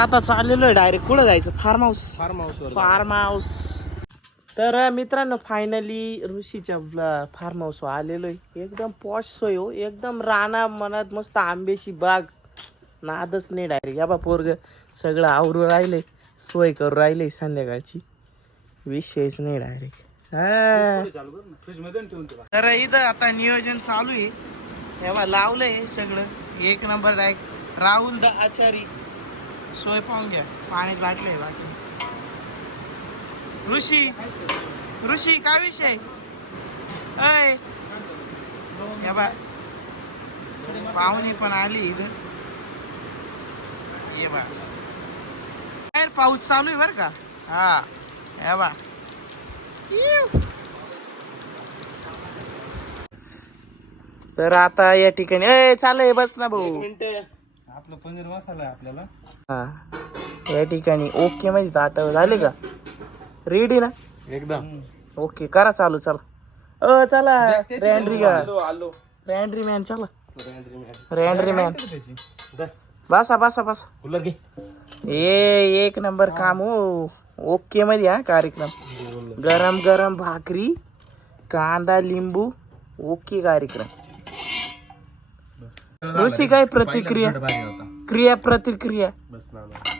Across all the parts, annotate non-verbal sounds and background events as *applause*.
आता चाललेलो आहे डायरेक्ट कुठं जायचं? Farm house farm house farm house तर मित्रांनो फायनली ऋषीच्या फार्म हाऊस आलेलो आहे एकदम पॉश सोय हो. एकदम राणा मनात मस्त आंब्याची बाग. नादच नाही डायरेक्ट या बा पोरग. सगळं आवरून राहिले सोय करून राहिले संध्याकाळची. विषयच नाही डायरेक्ट तर इथं आता नियोजन चालू आहे. तेव्हा लावलंय सगळं. एक नंबर डायरेक्ट राहुल द आचारी. सोय पाहून घ्या पाण्याची बाटली आहे बाकी ऋषी ऋषी काय विषय अय या बा पाहुणे पण आली इथं ये बा बाहेर पाऊस चालू आहे बर का हा या बा. तर आता या ठिकाणी ए चालय बस ना भाऊ. आपलं पनीर मसाला आहे आपल्याला. हा. या ठिकाणी ओके मध्ये ताट झाले का? रेडी ना? एकदम. ओके करा चालू चला. अ चला रँड्री का रँड्री मॅन चला. रँड्री मॅन बसा बसा बसा. ए एक नंबर काम हो ओके मध्ये हा कार्यक्रम. गरम गरम भाकरी कांदा लिंबू ओके कार्यक्रम. ऋषी काय प्रतिक्रिया? क्रिया प्रतिक्रिया.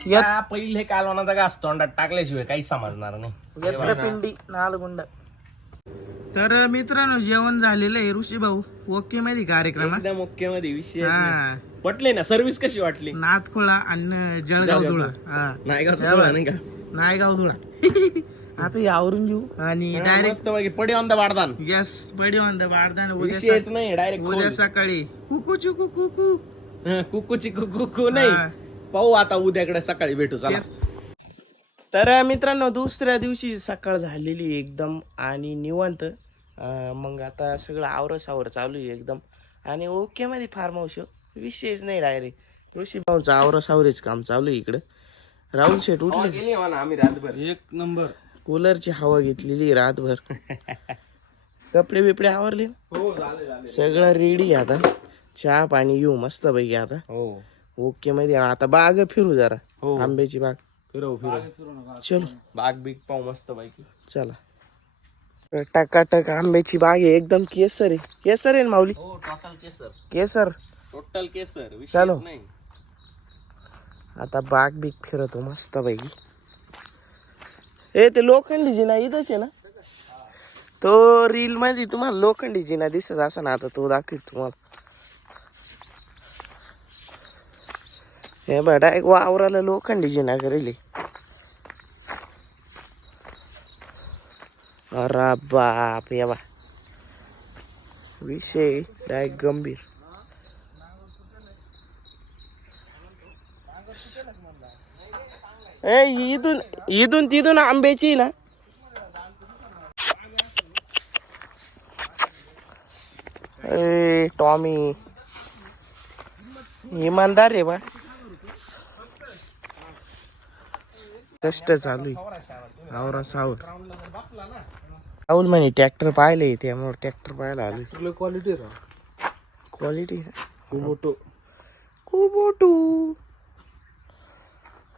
या पहिले कालवणाचा घास तोंडात टाकल्याशिवाय काही समजणार नाही. नालगुंड. तर मित्रांनो जेवण झालेलं आहे ऋषी भाऊ. ओके मध्ये कार्यक्रम? एकदम ओके मध्ये विषय हा. पटले ना सर्व्हिस कशी वाटली? नाथखोळा आणि जळगाव धुळा. हा. नाही का या बा. नाही का? नायगाव धुळा. *laughs* आता यावरून घेऊ. आणि डायरेक्ट पडी ऑन द बारदान. यस बडी ऑन द बारदान. उद्या विषयच सक- नाही डायरेक्ट उद्या सकाळी. कुकू चुकू कुकू कुकू चिकू कुकू नाही. हा. पाहू आता उद्याकडे सकाळी भेटू चला. तर मित्रांनो दुसऱ्या दिवशी सकाळ झालेली एकदम आणि निवांत. मग आता सगळं आवर सावर चालू आहे एकदम. आणि ओके मध्ये फार्म हाऊस विषयच नाही डायरेक्ट ऋषी भाऊचं आवर सावरेच काम चालू आहे इकडं. राहुल शेट उठले? आम्ही रातभर. एक नंबर. कूलरची हवा घेतलेली रातभर. *laughs* कपडे बिपडे आवरले? हो सगळं रेडी आता. चहा पाणी घेऊ मस्त पैकी आता. हो. ओके मध्ये आता बाग फिरू जरा हो आंब्याची बाग. फिरव फिरव. चलो. बाग बिग पाहू मस्त पैकी. चला. टकाटक आंब्याची बाग आहे एकदम केसर. आहे केसर आहे ना माऊली? हो टोटल केसर. केसर. टोटल केसर चालो. विषयच नाही. आता बाग बीग फिरतो मस्त पैकी. ए ते लोखंडी जिना इथंच आहे ना? तो रील मध्ये तुम्हाला लोखंडी जिना दिसत असा ना आता तो दाखवीत तुम्हाला. हे बघ डायरेक्ट वावराला लोखंडी जिना करेल बाप या बा विषय डायरेक्ट गंभीर. ए इथून इथून तिथून आंब्याची ना. ए टॉमी. इमानदार रे बा. कष्ट चालू आहे आवरा सावर राहुल म्हणे ट्रॅक्टर पाहिले त्यामुळे ट्रॅक्टर पाहायला आलो क्वालिटी क्वालिटी मोठो. कुबोटू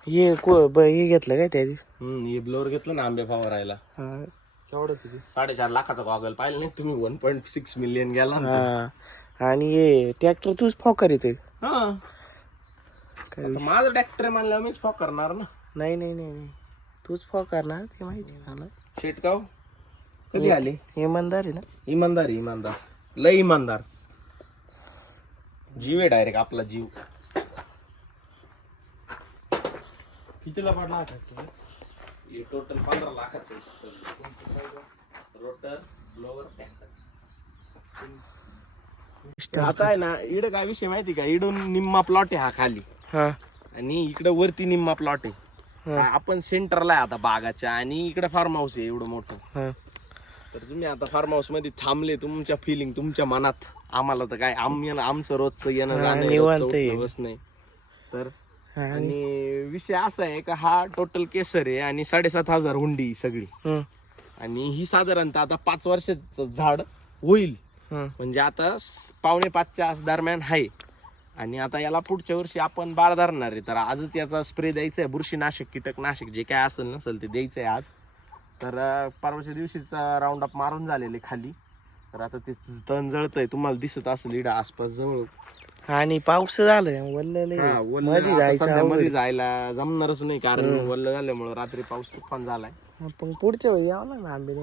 हे को हे घेतलं काय त्या हे ब्लोअर घेतलं ना आंबे फवारायला. हा. साडेचार लाखाचा गॉगल पाहिलं नाही तुम्ही वन पॉईंट सिक्स मिलियन गेला हा. आणि हे ट्रॅक्टर तूच फॉकर हा. आता माझं ट्रॅक्टर म्हणलं मीच फॉक करणार ना. नाही नाही नाही नाही. तूच फॉकर ना ते माहिती आहे मला. शेटगाव? कधी आले? इमानदार आहे ना. इमानदार इमानदार. लय इमानदार. जीव आहे डायरेक्ट आपला जीव. कितीला पडला हे टोटल पंधरा लाखाचं रोटर ब्लोवर आता आहे ना इकडे काय विषय माहिती का? इडून निम्मा प्लॉट आहे हा खाली. हा. आणि इकडे वरती निम्मा प्लॉट आहे. आपण सेंटरला आहे आता बागाच्या आणि इकडे फार्म हाऊस आहे एवढं मोठं. तर तुम्ही आता फार्म हाऊसमध्ये थांबले तुमच्या फिलिंग तुमच्या मनात. आम्हाला तर काय आम्ही आमचं रोजचं येणं जाणं. उठणं बसणं तर आणि विषय असा आहे का हा टोटल केसर आहे आणि साडेसात हजार हुंडी सगळी. आणि ही साधारणतः आता पाच वर्षाचं झाड होईल. म्हणजे आता पावणे पाचच्या दरम्यान आहे. आणि आता याला पुढच्या वर्षी आपण बाळ धरणार आहे. तर आजच याचा स्प्रे द्यायचा आहे. बुरशीनाशक कीटकनाशक जे काय असेल नसेल ते द्यायचं आहे आज. तर परवाच्या दिवशीचा राऊंड अप मारून झालेले खाली. तर आता ते तण जळतंय. तुम्हाला दिसत असेल इडा आसपास जवळ. आणि पाऊस झालं वल्ल हा, मध्ये जायचं आहे. जायला जमणारच नाही कारण. वल्ल झाल्यामुळे रात्री पाऊस तुफान झालाय. पण पुढच्या वेळी यावं लागलं आंबे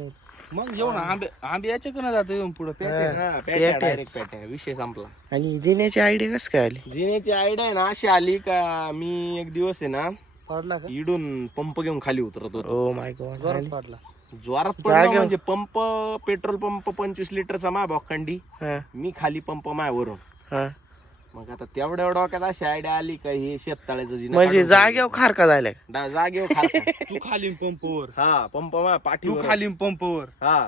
मग येऊ ना आंबे आंबे याच्याकडे जातो येऊन पुढे. हा. हा, पेट्या. पेट्या विषय संपला. आणि जिण्याची आयडिया कस काय आली? जिण्याची आयडिया आहे ना अशी आली का मी एक दिवस आहे ना पडला का? इडून पंप घेऊन खाली उतरत होतो. ओ माय गॉड गरम पडला. जोरात पडला जागेवर. म्हणजे पंप पेट्रोल पंप पंचवीस लिटरचा माय बॉखंडी मी खाली पंप माय वरून मग आता तेवढ्या डोक्यात अशी आयडिया आली का हे शेततळ्याचं जिना म्हणजे काढून जागेवर खारका झालाय. डा- जागेवर खारका. *laughs* तू खाली पंपवर. हा पंप तू पाठीवर. खाली पंपवर. हा.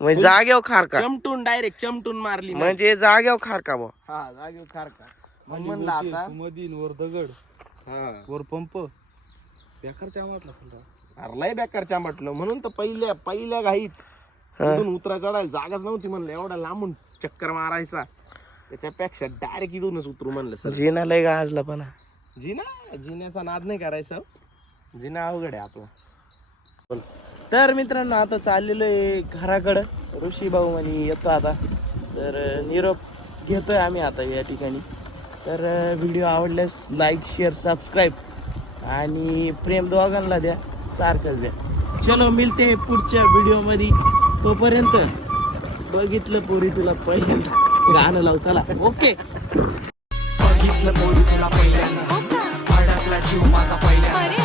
म्हणजे जागेवर खारका. चमटून डायरेक्ट चमटून मारली. म्हणजे जागेवर खारका बा हा जागेवर खारका. मग म्हणलं आता मधीन वर दगड हा. वर पंप. बेकारच्या आम्हाला समजा अरे लय बेकारच्या म्हटलं म्हणून तर पहिल्या पहिल्या घाईत हा. उतरा चढायला जागाच नव्हती म्हणलं. एवढा लांबून चक्कर मारायचा. त्याच्यापेक्षा डायरेक्ट इडूनच उतरू म्हणलं सर जिना लय गाजला पण. हा. जिना? जिन्याचा नाद नाही करायचा जिना अवघड आहे आपला. तर मित्रांनो आता चाललेलो आहे घराकडं. ऋषी भाऊ म्हणे येतो आता. तर निरोप घेतोय आम्ही आता या ठिकाणी. तर व्हिडिओ आवडल्यास लाईक शेअर सबस्क्राईब आणि प्रेम दोघांना द्या सारखंच द्या. चलो मिळते पुढच्या व्हिडिओमध्ये तोपर्यंत बघितलं पोरी तुला पहिल्यांदा. गाणं लावू चला. ओके. बघितलं पहिल्यांदा. अडकला जीव माझा पहिल्यांदा.